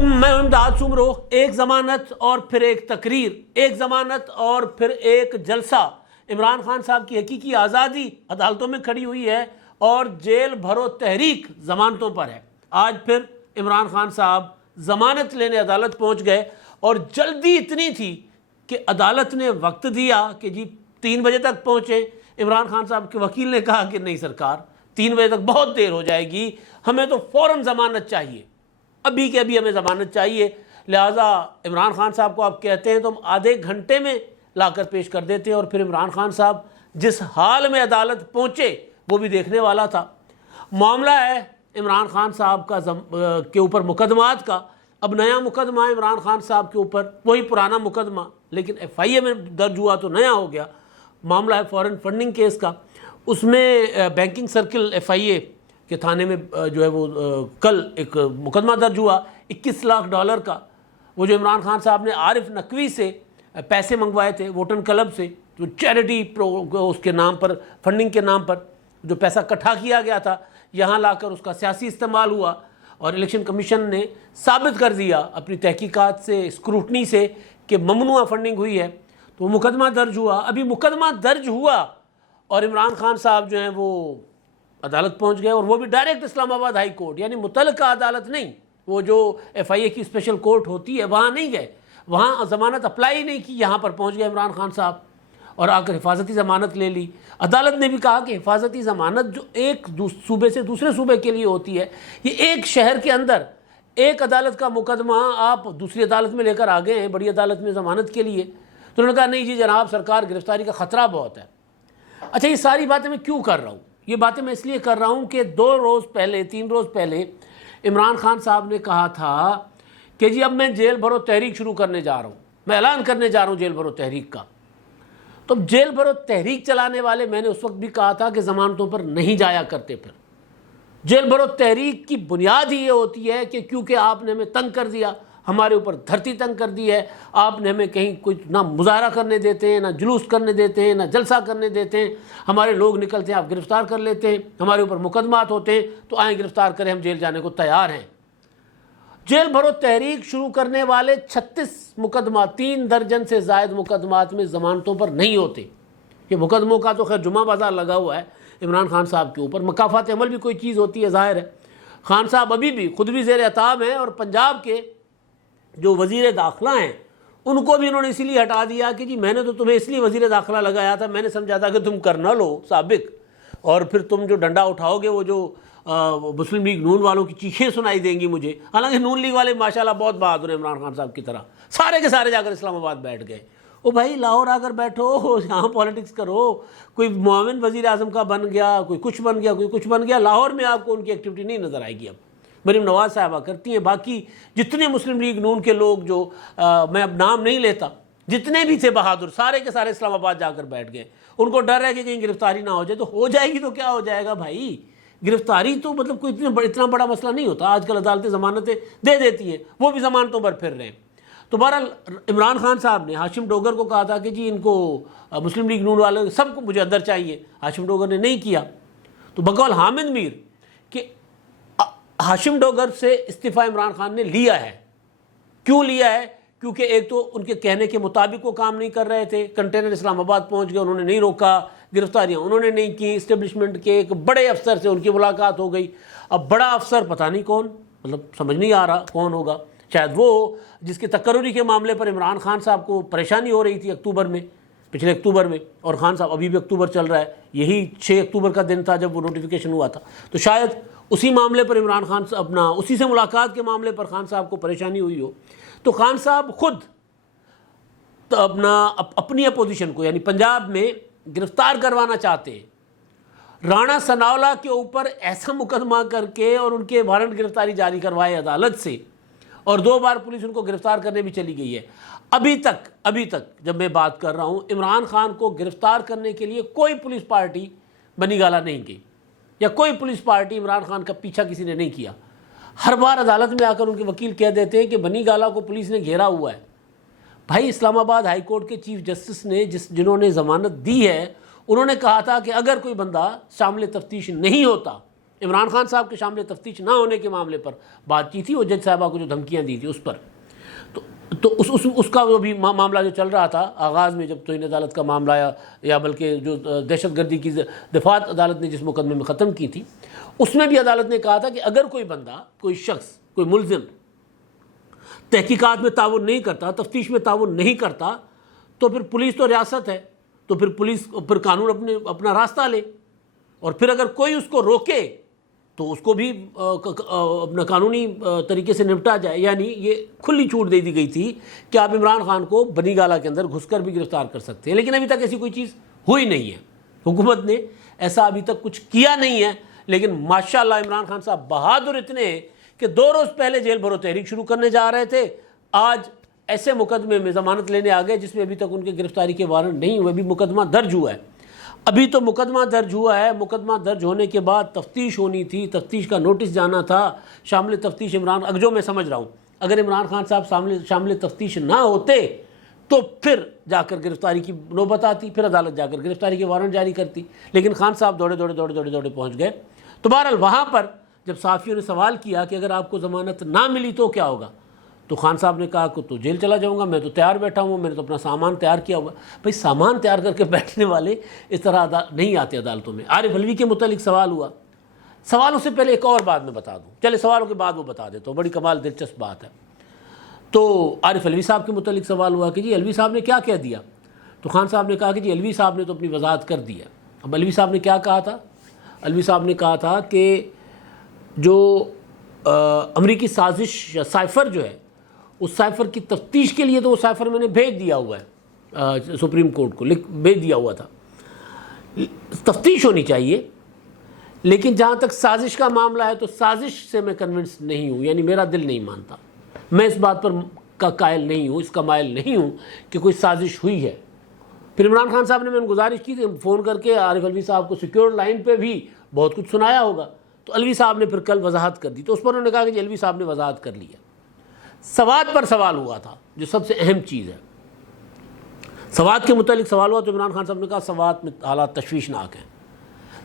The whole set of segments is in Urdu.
میں امداد سمرو، ایک ضمانت اور پھر ایک تقریر، ایک ضمانت اور پھر ایک جلسہ۔ عمران خان صاحب کی حقیقی آزادی عدالتوں میں کھڑی ہوئی ہے اور جیل بھرو تحریک ضمانتوں پر ہے۔ آج پھر عمران خان صاحب ضمانت لینے عدالت پہنچ گئے اور جلدی اتنی تھی کہ عدالت نے وقت دیا کہ جی 3 بجے تک پہنچے۔ عمران خان صاحب کے وکیل نے کہا کہ نہیں سرکار، 3 بجے تک بہت دیر ہو جائے گی، ہمیں تو فوراً ضمانت چاہیے، ابھی کے ابھی ہمیں ضمانت چاہیے۔ لہٰذا عمران خان صاحب کو آپ کہتے ہیں تو ہم آدھے گھنٹے میں لا کر پیش کر دیتے ہیں۔ اور پھر عمران خان صاحب جس حال میں عدالت پہنچے وہ بھی دیکھنے والا تھا۔ معاملہ ہے عمران خان صاحب کا کے اوپر مقدمات کا۔ اب نیا مقدمہ ہے عمران خان صاحب کے اوپر، وہی پرانا مقدمہ لیکن FIA میں درج ہوا تو نیا ہو گیا۔ معاملہ ہے فورن فنڈنگ کیس کا۔ اس میں بینکنگ سرکل FIA کے تھانے میں جو ہے وہ کل ایک مقدمہ درج ہوا $21 لاکھ کا۔ وہ جو عمران خان صاحب نے عارف نقوی سے پیسے منگوائے تھے ووٹن کلب سے، جو چیریٹی اس کے نام پر، فنڈنگ کے نام پر جو پیسہ اکٹھا کیا گیا تھا، یہاں لا کر اس کا سیاسی استعمال ہوا اور الیکشن کمیشن نے ثابت کر دیا اپنی تحقیقات سے، اسکروٹنی سے، کہ ممنوع فنڈنگ ہوئی ہے۔ تو وہ مقدمہ درج ہوا۔ ابھی مقدمہ درج ہوا اور عمران خان صاحب جو ہیں وہ عدالت پہنچ گئے، اور وہ بھی ڈائریکٹ اسلام آباد ہائی کورٹ، یعنی متعلقہ عدالت نہیں، وہ جو FIA کی اسپیشل کورٹ ہوتی ہے وہاں نہیں گئے، وہاں ضمانت اپلائی نہیں کی، یہاں پر پہنچ گئے عمران خان صاحب اور آ کر حفاظتی ضمانت لے لی۔ عدالت نے بھی کہا کہ حفاظتی ضمانت جو ایک صوبے سے دوسرے صوبے کے لیے ہوتی ہے، یہ ایک شہر کے اندر ایک عدالت کا مقدمہ آپ دوسری عدالت میں لے کر آ گئے ہیں، بڑی عدالت میں ضمانت کے لیے۔ تو انہوں نے کہا نہیں جی جناب سرکار، گرفتاری کا خطرہ بہت ہے۔ اچھا، یہ ساری باتیں میں کیوں کر رہا ہوں؟ یہ باتیں میں اس لیے کر رہا ہوں کہ 2 روز پہلے 3 روز پہلے عمران خان صاحب نے کہا تھا کہ جی اب میں جیل بھرو تحریک شروع کرنے جا رہا ہوں، میں اعلان کرنے جا رہا ہوں جیل بھرو تحریک کا۔ تو جیل بھرو تحریک چلانے والے، میں نے اس وقت بھی کہا تھا کہ ضمانتوں پر نہیں جایا کرتے۔ پھر جیل بھرو تحریک کی بنیاد ہی یہ ہوتی ہے کہ کیونکہ آپ نے ہمیں تنگ کر دیا، ہمارے اوپر دھرتی تنگ کر دی ہے، آپ نے ہمیں کہیں کچھ نہ مظاہرہ کرنے دیتے ہیں، نہ جلوس کرنے دیتے ہیں، نہ جلسہ کرنے دیتے ہیں، ہمارے لوگ نکلتے ہیں آپ گرفتار کر لیتے ہیں، ہمارے اوپر مقدمات ہوتے ہیں تو آئیں گرفتار کریں، ہم جیل جانے کو تیار ہیں۔ جیل بھرو تحریک شروع کرنے والے 36 مقدمات، 3 درجن سے زائد مقدمات میں ضمانتوں پر نہیں ہوتے۔ یہ مقدموں کا تو خیر جمعہ بازار لگا ہوا ہے عمران خان صاحب کے اوپر، مکافات عمل بھی کوئی چیز ہوتی ہے ظاہر ہے۔ خان صاحب ابھی بھی خود بھی زیر عتاب ہیں، اور پنجاب کے جو وزیر داخلہ ہیں ان کو بھی انہوں نے اسی لیے ہٹا دیا کہ جی میں نے تو تمہیں اس لیے وزیر داخلہ لگایا تھا، میں نے سمجھا تھا کہ تم کرنل ہو سابق، اور پھر تم جو ڈنڈا اٹھاؤ گے وہ جو مسلم لیگ نون والوں کی چیخیں سنائی دیں گی مجھے۔ حالانکہ نون لیگ والے ماشاءاللہ بہت بہادر ہیں عمران خان صاحب کی طرح، سارے کے سارے جا کر اسلام آباد بیٹھ گئے۔ او بھائی لاہور آ کر بیٹھو، یہاں پالیٹکس کرو، کوئی معاون وزیر اعظم کا بن گیا، کوئی کچھ بن گیا، کوئی کچھ بن گیا، لاہور میں آپ کو ان کی ایکٹیویٹی نہیں نظر آئے گی۔ اب مریم نواز صاحبہ کرتی ہیں، باقی جتنے مسلم لیگ نون کے لوگ جو میں اب نام نہیں لیتا، جتنے بھی تھے بہادر، سارے کے سارے اسلام آباد جا کر بیٹھ گئے۔ ان کو ڈر ہے کہ کہیں گرفتاری نہ ہو جائے، تو ہو جائے گی تو کیا ہو جائے گا بھائی، گرفتاری تو مطلب کوئی اتنا بڑا مسئلہ نہیں ہوتا۔ آج کل عدالتیں ضمانتیں دے دیتی ہیں، وہ بھی ضمانتوں پر پھر رہے ہیں۔ تو بہرحال عمران خان صاحب نے ہاشم ڈوگر کو کہا تھا کہ جی ان کو مسلم لیگ نون والے سب کو مجھے اندر چاہیے، ہاشم ڈوگر نے نہیں کیا۔ تو بقول حامد میر کہ ہاشم ڈوگر سے استعفیٰ عمران خان نے لیا ہے۔ کیوں لیا ہے؟ کیونکہ ایک تو ان کے کہنے کے مطابق وہ کام نہیں کر رہے تھے، کنٹینر اسلام آباد پہنچ گئے، انہوں نے نہیں روکا، گرفتاریاں انہوں نے نہیں کی، اسٹیبلشمنٹ کے ایک بڑے افسر سے ان کی ملاقات ہو گئی۔ اب بڑا افسر پتہ نہیں کون، مطلب سمجھ نہیں آ رہا کون ہوگا، شاید وہ جس کے تقرری کے معاملے پر عمران خان صاحب کو پریشانی ہو رہی تھی اکتوبر میں، پچھلے اکتوبر میں، اور خان صاحب ابھی بھی اکتوبر چل رہا ہے، یہی 6 اکتوبر کا دن تھا جب وہ نوٹیفیکیشن ہوا تھا، تو شاید اسی معاملے پر عمران خان اسی سے ملاقات کے معاملے پر خان صاحب کو پریشانی ہوئی ہو۔ تو خان صاحب خود اپنی اپوزیشن کو، یعنی پنجاب میں گرفتار کروانا چاہتے ہیں۔ رانا ثناءاللہ کے اوپر ایسا مقدمہ کر کے اور ان کے وارنٹ گرفتاری جاری کروائے عدالت سے، اور 2 بار پولیس ان کو گرفتار کرنے بھی چلی گئی ہے۔ ابھی تک جب میں بات کر رہا ہوں، عمران خان کو گرفتار کرنے کے لیے کوئی پولیس پارٹی بنی گالا نہیں گئی، یا کوئی پولیس پارٹی عمران خان کا پیچھا کسی نے نہیں کیا۔ ہر بار عدالت میں آ کر ان کے وکیل کہہ دیتے ہیں کہ بنی گالا کو پولیس نے گھیرا ہوا ہے۔ بھائی اسلام آباد ہائی کورٹ کے چیف جسٹس نے جنہوں نے ضمانت دی ہے، انہوں نے کہا تھا کہ اگر کوئی بندہ شامل تفتیش نہیں ہوتا عمران خان صاحب کے شامل تفتیش نہ ہونے کے معاملے پر بات کی تھی، وہ جج صاحبہ کو جو دھمکیاں دی تھی اس پر، تو اس کا وہ بھی معاملہ جو چل رہا تھا آغاز میں جب توہین عدالت کا معاملہ آیا، یا بلکہ جو دہشت گردی کی دفعات عدالت نے جس مقدمے میں ختم کی تھی، اس میں بھی عدالت نے کہا تھا کہ اگر کوئی بندہ، کوئی شخص، کوئی ملزم تحقیقات میں تعاون نہیں کرتا، تفتیش میں تعاون نہیں کرتا، تو پھر پولیس تو ریاست ہے، تو پھر قانون اپنا راستہ لے، اور پھر اگر کوئی اس کو روکے تو اس کو بھی اپنا قانونی طریقے سے نپٹا جائے۔ یعنی یہ کھلی چھوٹ دے دی گئی تھی کہ آپ عمران خان کو بنی گالہ کے اندر گھس کر بھی گرفتار کر سکتے ہیں، لیکن ابھی تک ایسی کوئی چیز ہوئی نہیں ہے، حکومت نے ایسا ابھی تک کچھ کیا نہیں ہے۔ لیکن ماشاءاللہ عمران خان صاحب بہادر اتنے ہیں کہ 2 روز پہلے جیل بھرو تحریک شروع کرنے جا رہے تھے، آج ایسے مقدمے میں ضمانت لینے آ گئے جس میں ابھی تک ان کے گرفتاری کے وارنٹ نہیں ہوئے، ابھی مقدمہ درج ہوا ہے۔ ابھی تو مقدمہ درج ہوا ہے، مقدمہ درج ہونے کے بعد تفتیش ہونی تھی، تفتیش کا نوٹس جانا تھا، شامل تفتیش عمران، جو میں سمجھ رہا ہوں اگر عمران خان صاحب شامل تفتیش نہ ہوتے تو پھر جا کر گرفتاری کی نوبت آتی، پھر عدالت جا کر گرفتاری کے وارنٹ جاری کرتی، لیکن خان صاحب دوڑے پہنچ گئے۔ تو بہرحال وہاں پر جب صحافیوں نے سوال کیا کہ اگر آپ کو ضمانت نہ ملی تو کیا ہوگا، تو خان صاحب نے کہا کہ تو جیل چلا جاؤں گا، میں تو تیار بیٹھا ہوں، میں نے تو اپنا سامان تیار کیا ہوا۔ بھئی سامان تیار کر کے بیٹھنے والے اس طرح نہیں آتے عدالتوں میں۔ عارف علوی کے متعلق سوال ہوا، سوالوں سے پہلے ایک اور بات میں بتا دوں، چلے سوالوں کے بعد وہ بتا دیتا ہوں، بڑی کمال دلچسپ بات ہے۔ تو عارف علوی صاحب کے متعلق سوال ہوا کہ جی علوی صاحب نے کیا کہہ دیا، تو خان صاحب نے کہا کہ جی علوی صاحب نے تو اپنی وضاحت کر دی ہے۔ اب علوی صاحب نے کیا کہا تھا؟ علوی صاحب نے کہا تھا کہ جو امریکی سازش یا سائفر جو ہے، اس سائفر کی تفتیش کے لیے تو وہ سائفر میں نے بھیج دیا ہوا ہے سپریم کورٹ کو، بھیج دیا ہوا تھا، تفتیش ہونی چاہیے، لیکن جہاں تک سازش کا معاملہ ہے تو سازش سے میں کنونس نہیں ہوں، یعنی میرا دل نہیں مانتا، میں اس بات پر کا قائل نہیں ہوں، اس کا مائل نہیں ہوں کہ کوئی سازش ہوئی ہے۔ پھر عمران خان صاحب نے میں گزارش کی تھی فون کر کے عارف علوی صاحب کو سیکیور لائن پہ بھی بہت کچھ سنایا ہوگا، تو علوی صاحب نے پھر کل وضاحت کر دی، تو اس پر انہوں نے کہا کہ علوی صاحب نے وضاحت کر لی ہے۔ سوات پر سوال ہوا تھا جو سب سے اہم چیز ہے، سوات کے متعلق سوال ہوا تو عمران خان صاحب نے کہا سوات میں حالات تشویشناک ہیں۔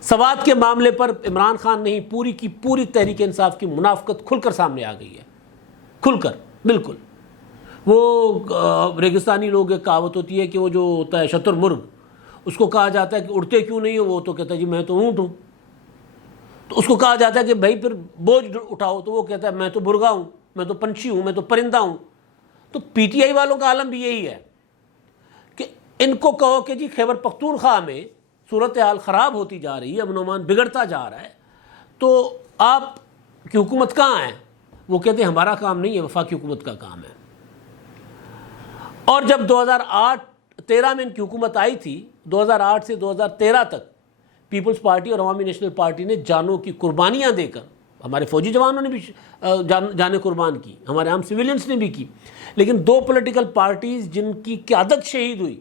سوات کے معاملے پر عمران خان نہیں، پوری کی پوری تحریک انصاف کی منافقت کھل کر سامنے آ گئی ہے، کھل کر بالکل۔ وہ ریگستانی لوگ ایک کہاوت ہوتی ہے کہ وہ جو ہوتا ہے شتر مرغ، اس کو کہا جاتا ہے کہ اڑتے کیوں نہیں ہو، وہ تو کہتا ہے جی میں تو اونٹ ہوں، تو اس کو کہا جاتا ہے کہ بھائی پھر بوجھ اٹھاؤ، تو وہ کہتا ہے میں تو مرغا ہوں، میں تو پنچھی ہوں، میں تو پرندہ ہوں۔ تو پی ٹی آئی والوں کا عالم بھی یہی ہے کہ ان کو کہو کہ جی خیبر پختونخوا میں صورتحال خراب ہوتی جا رہی ہے، امن و امان بگڑتا جا رہا ہے، تو آپ کی حکومت کہاں ہے؟ وہ کہتے ہیں ہمارا کام نہیں ہے، وفاقی حکومت کا کام ہے۔ اور جب 2008-13 میں ان کی حکومت آئی تھی، 2008 سے 2013 تک پیپلز پارٹی اور عوامی نیشنل پارٹی نے جانوں کی قربانیاں دے کر، ہمارے فوجی جوانوں نے بھی جانیں قربان کی، ہمارے عام سویلینز نے بھی کی، لیکن 2 پولیٹیکل پارٹیز جن کی قیادت شہید ہوئی،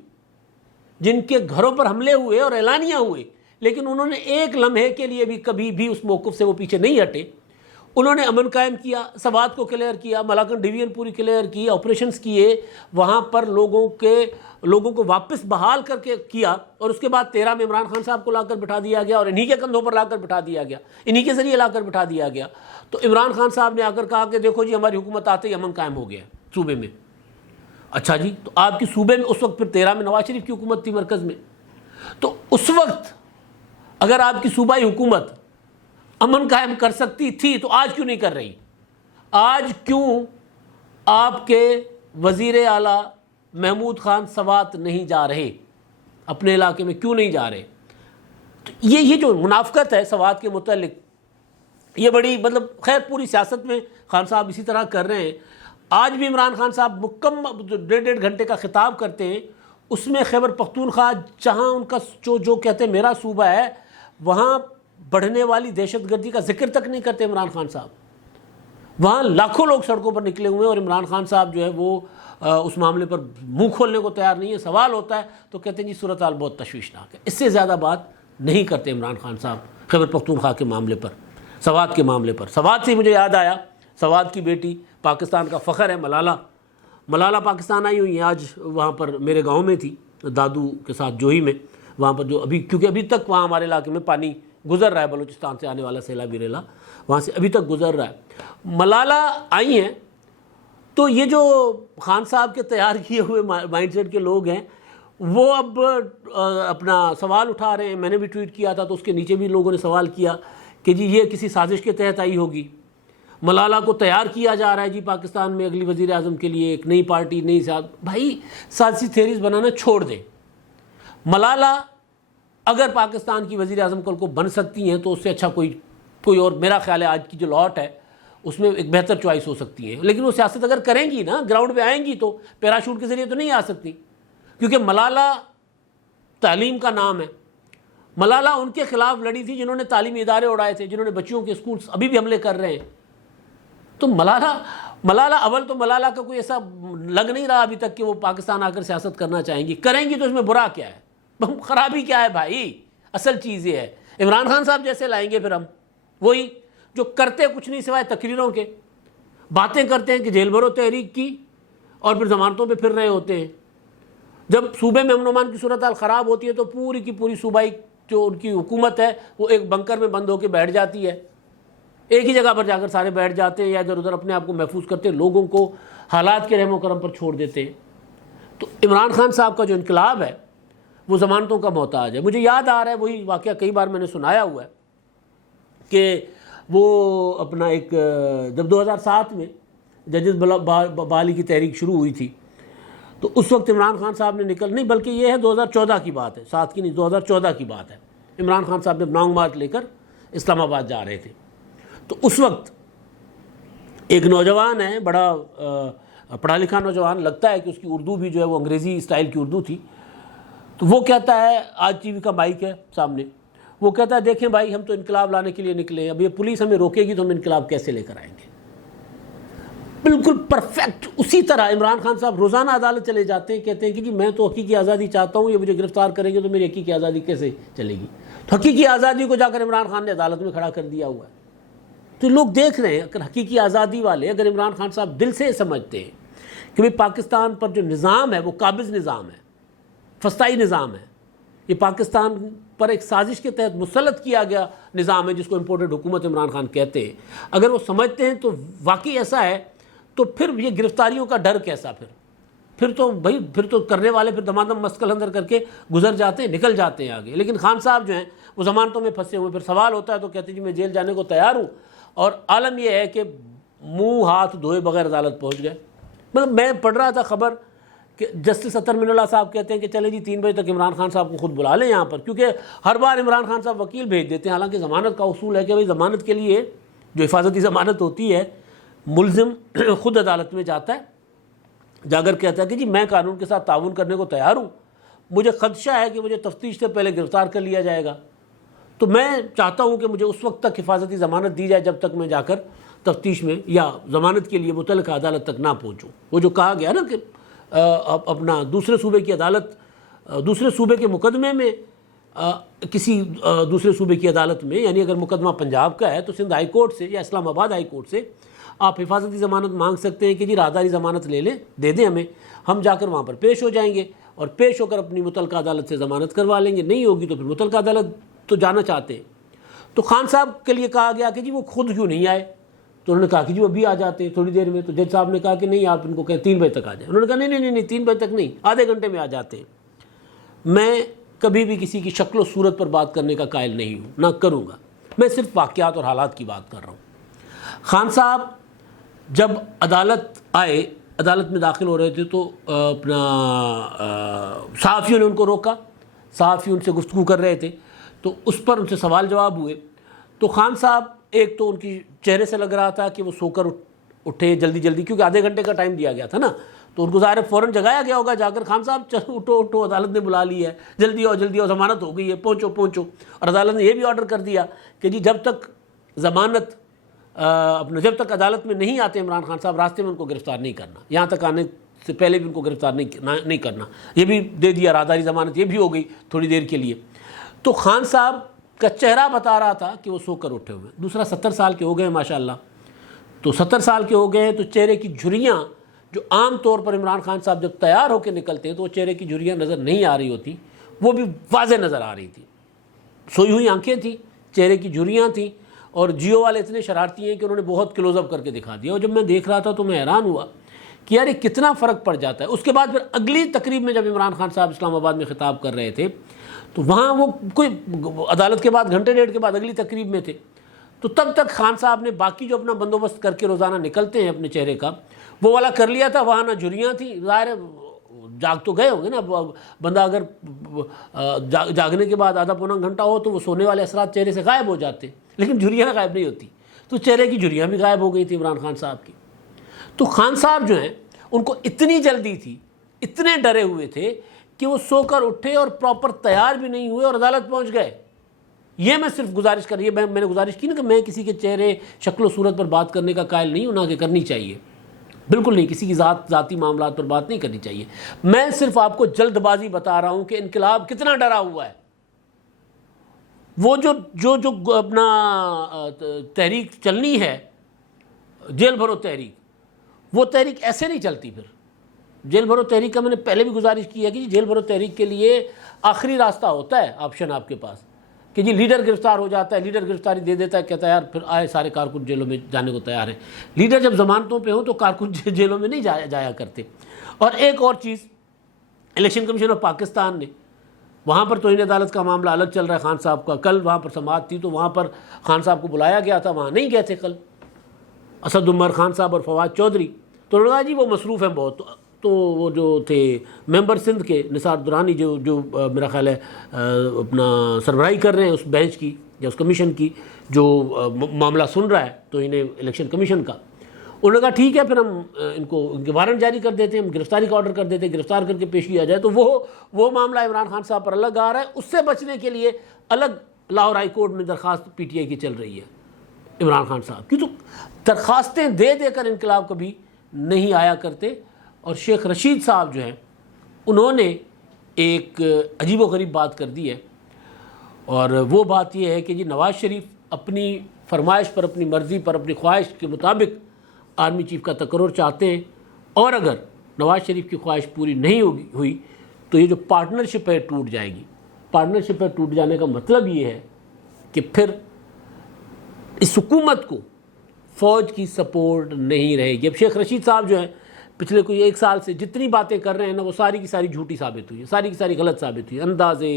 جن کے گھروں پر حملے ہوئے اور اعلانیہ ہوئے، لیکن انہوں نے ایک لمحے کے لیے بھی کبھی بھی اس موقف سے وہ پیچھے نہیں ہٹے، انہوں نے امن قائم کیا، سوات کو کلیئر کیا، ملاکنڈ ڈویژن پوری کلیئر کی، آپریشنز کیے، وہاں پر لوگوں کو واپس بحال کر کے کیا، اور اس کے بعد 13 میں عمران خان صاحب کو لا کر بٹھا دیا گیا اور انہی کے کندھوں پر لا کر بٹھا دیا گیا، انہی کے ذریعے لا کر بٹھا دیا گیا۔ تو عمران خان صاحب نے آ کر کہا کہ دیکھو جی ہماری حکومت آتے ہی امن قائم ہو گیا صوبے میں۔ اچھا جی، تو آپ کی صوبے میں اس وقت پھر 13 میں نواز شریف کی حکومت تھی مرکز میں، تو اس وقت اگر آپ کی صوبائی حکومت امن قائم کر سکتی تھی تو آج کیوں نہیں کر رہی؟ آج کیوں آپ کے وزیر اعلیٰ محمود خان سوات نہیں جا رہے، اپنے علاقے میں کیوں نہیں جا رہے؟ تو یہ جو منافقت ہے سوات کے متعلق، یہ بڑی خیر پوری سیاست میں خان صاحب اسی طرح کر رہے ہیں۔ آج بھی عمران خان صاحب مکمل 1.5 گھنٹے کا خطاب کرتے ہیں، اس میں خیبر پختونخوا جہاں ان کا جو کہتے ہیں میرا صوبہ ہے، وہاں بڑھنے والی دہشت گردی کا ذکر تک نہیں کرتے عمران خان صاحب۔ وہاں لاکھوں لوگ سڑکوں پر نکلے ہوئے ہیں اور عمران خان صاحب جو ہے وہ اس معاملے پر منہ کھولنے کو تیار نہیں ہے۔ سوال ہوتا ہے تو کہتے ہیں جی صورتحال بہت تشویشناک ہے، اس سے زیادہ بات نہیں کرتے عمران خان صاحب خیبر پختونخوا کے معاملے پر، سوات کے معاملے پر۔ سوات سے مجھے یاد آیا، سوات کی بیٹی پاکستان کا فخر ہے، ملالہ پاکستان آئی ہوئی ہیں، آج وہاں پر میرے گاؤں میں تھی، دادو کے ساتھ جوہی میں، وہاں پر جو کیونکہ ابھی تک وہاں ہمارے علاقے میں پانی گزر رہا ہے بلوچستان سے آنے والا سیلابی ریلا وہاں سے ابھی تک گزر رہا ہے۔ ملالہ آئی ہیں تو یہ جو خان صاحب کے تیار کیے ہوئے مائنڈ سیٹ کے لوگ ہیں وہ اب اپنا سوال اٹھا رہے ہیں۔ میں نے بھی ٹویٹ کیا تھا تو اس کے نیچے بھی لوگوں نے سوال کیا کہ جی یہ کسی سازش کے تحت آئی ہوگی، ملالہ کو تیار کیا جا رہا ہے جی پاکستان میں اگلی وزیر اعظم کے لیے ایک نئی پارٹی نئی بھائی سیاسی تھیریز بنانا چھوڑ دیں۔ ملالہ اگر پاکستان کی وزیر اعظم کل کو بن سکتی ہیں تو اس سے اچھا کوئی اور میرا خیال ہے آج کی جو لاٹ ہے اس میں ایک بہتر چوائس ہو سکتی ہے، لیکن وہ سیاست اگر کریں گی نا گراؤنڈ پہ آئیں گی تو پیراشوٹ کے ذریعے تو نہیں آ سکتی، کیونکہ ملالہ تعلیم کا نام ہے۔ ملالہ ان کے خلاف لڑی تھی جنہوں نے تعلیمی ادارے اڑائے تھے، جنہوں نے بچیوں کے اسکولز ابھی بھی حملے کر رہے ہیں۔ تو ملالہ اول تو ملالہ کا کوئی ایسا لگ نہیں رہا ابھی تک کہ وہ پاکستان آ کر سیاست کرنا چاہیں گی، کریں گی تو اس میں برا کیا ہے، خرابی کیا ہے بھائی؟ اصل چیز یہ ہے عمران خان صاحب جیسے لائیں گے پھر ہم، وہی جو کرتے کچھ نہیں سوائے تقریروں کے، باتیں کرتے ہیں کہ جیل بھرو تحریک کی اور پھر ضمانتوں پہ پھر رہے ہوتے ہیں۔ جب صوبے میں امن و امان کی صورتحال خراب ہوتی ہے تو پوری کی پوری صوبائی جو ان کی حکومت ہے وہ ایک بنکر میں بند ہو کے بیٹھ جاتی ہے، ایک ہی جگہ پر جا کر سارے بیٹھ جاتے ہیں یا ادھر ادھر اپنے آپ کو محفوظ کرتے ہیں، لوگوں کو حالات کے رحم و کرم پر چھوڑ دیتے ہیں۔ تو عمران خان صاحب کا جو انقلاب ہے وہ ضمانتوں کا محتاج ہے۔ مجھے یاد آ رہا ہے وہی واقعہ کئی بار میں نے سنایا ہوا ہے کہ وہ اپنا ایک جب 2007 میں ججز بحالی کی تحریک شروع ہوئی تھی تو اس وقت عمران خان صاحب نے نہیں بلکہ یہ ہے 2014 کی بات ہے، 7 کی نہیں 2014 کی بات ہے، عمران خان صاحب نے لانگ مارچ لے کر اسلام آباد جا رہے تھے تو اس وقت ایک نوجوان ہے، بڑا پڑھا لکھا نوجوان، لگتا ہے کہ اس کی اردو بھی جو ہے وہ انگریزی اسٹائل کی اردو تھی، تو وہ کہتا ہے، آج ٹی وی کا مائک ہے سامنے، وہ کہتا ہے دیکھیں بھائی ہم تو انقلاب لانے کے لیے نکلے ہیں، اب یہ پولیس ہمیں روکے گی تو ہم انقلاب کیسے لے کر آئیں گے؟ بالکل پرفیکٹ اسی طرح عمران خان صاحب روزانہ عدالت چلے جاتے ہیں، کہتے ہیں کہ جی میں تو حقیقی آزادی چاہتا ہوں، یہ مجھے گرفتار کریں گے تو میری حقیقی آزادی کیسے چلے گی؟ تو حقیقی آزادی کو جا کر عمران خان نے عدالت میں کھڑا کر دیا ہوا ہے۔ تو لوگ دیکھ رہے ہیں اگر حقیقی آزادی والے اگر عمران خان صاحب دل سے سمجھتے ہیں کہ بھئی پاکستان پر جو نظام ہے وہ قابض نظام ہے، فسطائی نظام ہے، یہ پاکستان پر ایک سازش کے تحت مسلط کیا گیا نظام ہے جس کو امپورٹڈ حکومت عمران خان کہتے ہیں، اگر وہ سمجھتے ہیں تو واقعی ایسا ہے تو پھر یہ گرفتاریوں کا ڈر کیسا؟ پھر تو کرنے والے پھر دمادم مسکل اندر کر کے گزر جاتے ہیں، نکل جاتے ہیں آگے۔ لیکن خان صاحب جو ہیں وہ ضمانتوں میں پھنسے ہوئے، پھر سوال ہوتا ہے تو کہتے ہیں جی میں جیل جانے کو تیار ہوں، اور عالم یہ ہے کہ منہ ہاتھ دھوئے بغیر عدالت پہنچ گئے۔ مطلب میں پڑھ رہا تھا خبر کہ جسٹس اطہر من اللہ صاحب کہتے ہیں کہ چلے جی 3 بجے تک عمران خان صاحب کو خود بلا لیں یہاں پر، کیونکہ ہر بار عمران خان صاحب وکیل بھیج دیتے ہیں، حالانکہ ضمانت کا اصول ہے کہ بھئی ضمانت کے لیے جو حفاظتی ضمانت ہوتی ہے ملزم خود عدالت میں جاتا ہے، جا کر کہتا ہے کہ جی میں قانون کے ساتھ تعاون کرنے کو تیار ہوں، مجھے خدشہ ہے کہ مجھے تفتیش سے پہلے گرفتار کر لیا جائے گا، تو میں چاہتا ہوں کہ مجھے اس وقت تک حفاظتی ضمانت دی جائے جب تک میں جا کر تفتیش میں یا ضمانت کے لیے متعلقہ عدالت تک نہ پہنچوں۔ وہ جو کہا گیا نا کہ اپنا دوسرے صوبے کی عدالت، دوسرے صوبے کے مقدمے میں کسی دوسرے صوبے کی عدالت میں، یعنی اگر مقدمہ پنجاب کا ہے تو سندھ ہائی کورٹ سے یا اسلام آباد ہائی کورٹ سے آپ حفاظتی ضمانت مانگ سکتے ہیں کہ جی راہداری ضمانت لے لیں، دے دیں ہمیں، ہم جا کر وہاں پر پیش ہو جائیں گے اور پیش ہو کر اپنی متعلقہ عدالت سے ضمانت کروا لیں گے، نہیں ہوگی تو پھر متعلقہ عدالت تو جانا چاہتے ہیں۔ تو خان صاحب کے لیے کہا گیا کہ جی وہ خود کیوں نہیں آئے، تو انہوں نے کہا کہ جی وہ ابھی آ جاتے تھوڑی دیر میں، تو جج صاحب نے کہا کہ نہیں آپ ان کو کہیں 3 بجے تک آ جائیں، انہوں نے کہا نہیں 3 بجے تک نہیں، آدھے گھنٹے میں آ جاتے ہیں۔ میں کبھی بھی کسی کی شکل و صورت پر بات کرنے کا قائل نہیں ہوں، نہ کروں گا، میں صرف واقعات اور حالات کی بات کر رہا ہوں۔ خان صاحب جب عدالت آئے، عدالت میں داخل ہو رہے تھے تو اپنا صحافیوں نے ان کو روکا، صحافی ان سے گفتگو کر رہے تھے تو اس پر ان سے سوال جواب ہوئے، تو خان صاحب ایک تو ان کی چہرے سے لگ رہا تھا کہ وہ سو کر اٹھے جلدی کیونکہ آدھے گھنٹے کا ٹائم دیا گیا تھا نا، تو ان کو ظاہر فوراً جگایا گیا ہوگا جا کر، خان صاحب چلو اٹھو عدالت نے بلا لی ہے، جلدی آؤ ضمانت ہو گئی ہے، پہنچو، اور عدالت نے یہ بھی آرڈر کر دیا کہ جی جب تک ضمانت جب تک عدالت میں نہیں آتے عمران خان صاحب راستے میں ان کو گرفتار نہیں کرنا، یہاں تک آنے سے پہلے بھی ان کو گرفتار نہیں کرنا، یہ بھی دے دیا، راہداری ضمانت یہ بھی ہو گئی تھوڑی دیر کے لیے۔ تو خان صاحب کا چہرہ بتا رہا تھا کہ وہ سو کر اٹھے ہوئے، دوسرا 70 سال کے ہو گئے ماشاءاللہ، تو 70 سال کے ہو گئے تو چہرے کی جھریاں جو عام طور پر عمران خان صاحب جب تیار ہو کے نکلتے ہیں تو وہ چہرے کی جھریاں نظر نہیں آ رہی ہوتی، وہ بھی واضح نظر آ رہی تھی، سوئی ہوئی آنکھیں تھیں، چہرے کی جھریاں تھیں، اور جیو والے اتنے شرارتی ہیں کہ انہوں نے بہت کلوز اپ کر کے دکھا دیا، اور جب میں دیکھ رہا تھا تو میں حیران ہوا کہ یار یہ کتنا فرق پڑ جاتا ہے۔ اس کے بعد پھر اگلی تقریب میں جب عمران خان صاحب اسلام آباد میں خطاب کر رہے تھے تو وہاں وہ کوئی عدالت کے بعد گھنٹے ڈیڑھ کے بعد اگلی تقریب میں تھے، تو تب تک خان صاحب نے باقی جو اپنا بندوبست کر کے روزانہ نکلتے ہیں اپنے چہرے کا وہ والا کر لیا تھا۔ وہاں نہ جھریاں تھیں، ظاہر ہے جاگ تو گئے ہوں گے نا، بندہ اگر جاگنے کے بعد آدھا پونا گھنٹہ ہو تو وہ سونے والے اثرات چہرے سے غائب ہو جاتے، لیکن جھریاں غائب نہیں ہوتی، تو چہرے کی جھریاں بھی غائب ہو گئی تھی عمران خان صاحب کی۔ تو خان صاحب جو ہیں ان کو اتنی جلدی تھی، اتنے ڈرے ہوئے تھے کہ وہ سو کر اٹھے اور پراپر تیار بھی نہیں ہوئے اور عدالت پہنچ گئے۔ یہ میں صرف گزارش کر رہی ہے، میں نے گزارش کی نا کہ میں کسی کے چہرے شکل و صورت پر بات کرنے کا قائل نہیں ہوں، نہ کہ کرنی چاہیے، بالکل نہیں، کسی کی ذاتی معاملات پر بات نہیں کرنی چاہیے۔ میں صرف آپ کو جلد بازی بتا رہا ہوں کہ انقلاب کتنا ڈرا ہوا ہے۔ وہ جو اپنا تحریک چلنی ہے، جیل بھرو تحریک، وہ تحریک ایسے نہیں چلتی۔ پھر جیل بھرو تحریک کا میں نے پہلے بھی گزارش کی ہے کہ جیل بھرو تحریک کے لیے آخری راستہ ہوتا ہے، آپشن آپ کے پاس، کہ جی لیڈر گرفتار ہو جاتا ہے، لیڈر گرفتاری دے دیتا ہے، کہتا ہے یار پھر آئے سارے کارکن جیلوں میں جانے کو تیار ہیں۔ لیڈر جب ضمانتوں پہ ہوں تو کارکن جیلوں میں نہیں جایا کرتے۔ اور ایک اور چیز، الیکشن کمیشن آف پاکستان نے وہاں پر توہین عدالت کا معاملہ الگ چل رہا ہے خان صاحب کا، کل وہاں پر سماعت تھی تو وہاں پر خان صاحب کو بلایا گیا تھا، وہاں نہیں گئے تھے کل، اسد عمر خان صاحب اور فواد چودھری، تو انہوں نے کہا جی وہ مصروف ہیں بہت، تو وہ جو تھے ممبر سندھ کے نثار درانی جو میرا خیال ہے اپنا سربراہی کر رہے ہیں اس بینچ کی یا اس کمیشن کی جو معاملہ سن رہا ہے تو انہیں الیکشن کمیشن کا، انہوں نے کہا ٹھیک ہے پھر ہم ان کے وارنٹ جاری کر دیتے ہیں، ہم گرفتاری کا آرڈر کر دیتے ہیں، گرفتار کر کے پیش کیا جائے۔ تو وہ معاملہ عمران خان صاحب پر الگ آ رہا ہے، اس سے بچنے کے لیے الگ لاہور ہائی کورٹ میں درخواست پی ٹی آئی کی چل رہی ہے عمران خان صاحب کی۔ تو درخواستیں دے دے کر انقلاب کبھی نہیں آیا کرتے۔ اور شیخ رشید صاحب جو ہیں انہوں نے ایک عجیب و غریب بات کر دی ہے، اور وہ بات یہ ہے کہ جی نواز شریف اپنی فرمائش پر، اپنی مرضی پر، اپنی خواہش کے مطابق آرمی چیف کا تقرر چاہتے ہیں، اور اگر نواز شریف کی خواہش پوری نہیں ہوئی تو یہ جو پارٹنرشپ ہے ٹوٹ جائے گی۔ پارٹنرشپ ہے ٹوٹ جانے کا مطلب یہ ہے کہ پھر اس حکومت کو فوج کی سپورٹ نہیں رہے گی۔ اب شیخ رشید صاحب جو ہیں پچھلے کوئی ایک سال سے جتنی باتیں کر رہے ہیں نا وہ ساری کی ساری جھوٹی ثابت ہوئی، ساری کی ساری غلط ثابت ہوئی۔ اندازے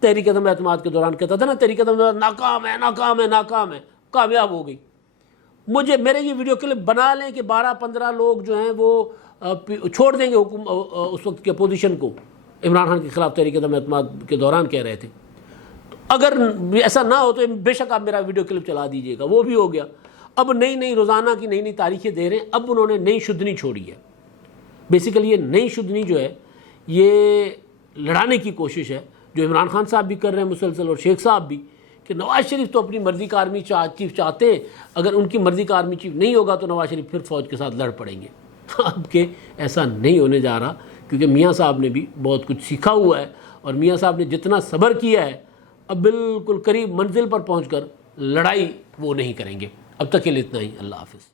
تحریک عدم اعتماد کے دوران کہتا تھا نا تحریک عدم اعتماد ناکام ہے، ناکام ہے، ناکام ہے، کامیاب ہو گئی۔ میرے یہ ویڈیو کلپ بنا لیں کہ 12-15 لوگ جو ہیں وہ چھوڑ دیں گے اس وقت کی اپوزیشن کو، عمران خان کے خلاف تحریک عدم اعتماد کے دوران کہہ رہے تھے۔ اگر ایسا نہ ہو تو بے شک آپ میرا ویڈیو کلپ چلا دیجیے گا، وہ بھی ہو گیا۔ اب نئی روزانہ کی نئی تاریخیں دے رہے ہیں۔ اب انہوں نے نئی شدنی چھوڑی ہے، بیسیکلی یہ نئی شدنی جو ہے یہ لڑانے کی کوشش ہے جو عمران خان صاحب بھی کر رہے ہیں مسلسل، اور شیخ صاحب بھی، کہ نواز شریف تو اپنی مرضی کا آرمی چیف چاہتے ہیں، اگر ان کی مرضی کا آرمی چیف نہیں ہوگا تو نواز شریف پھر فوج کے ساتھ لڑ پڑیں گے۔ اب کہ ایسا نہیں ہونے جا رہا، کیونکہ میاں صاحب نے بھی بہت کچھ سیکھا ہوا ہے، اور میاں صاحب نے جتنا صبر کیا ہے اب بالکل قریب منزل پر پہنچ کر لڑائی وہ نہیں کریں گے۔ اب تک کے لیے اتنا ہی، اللہ حافظ۔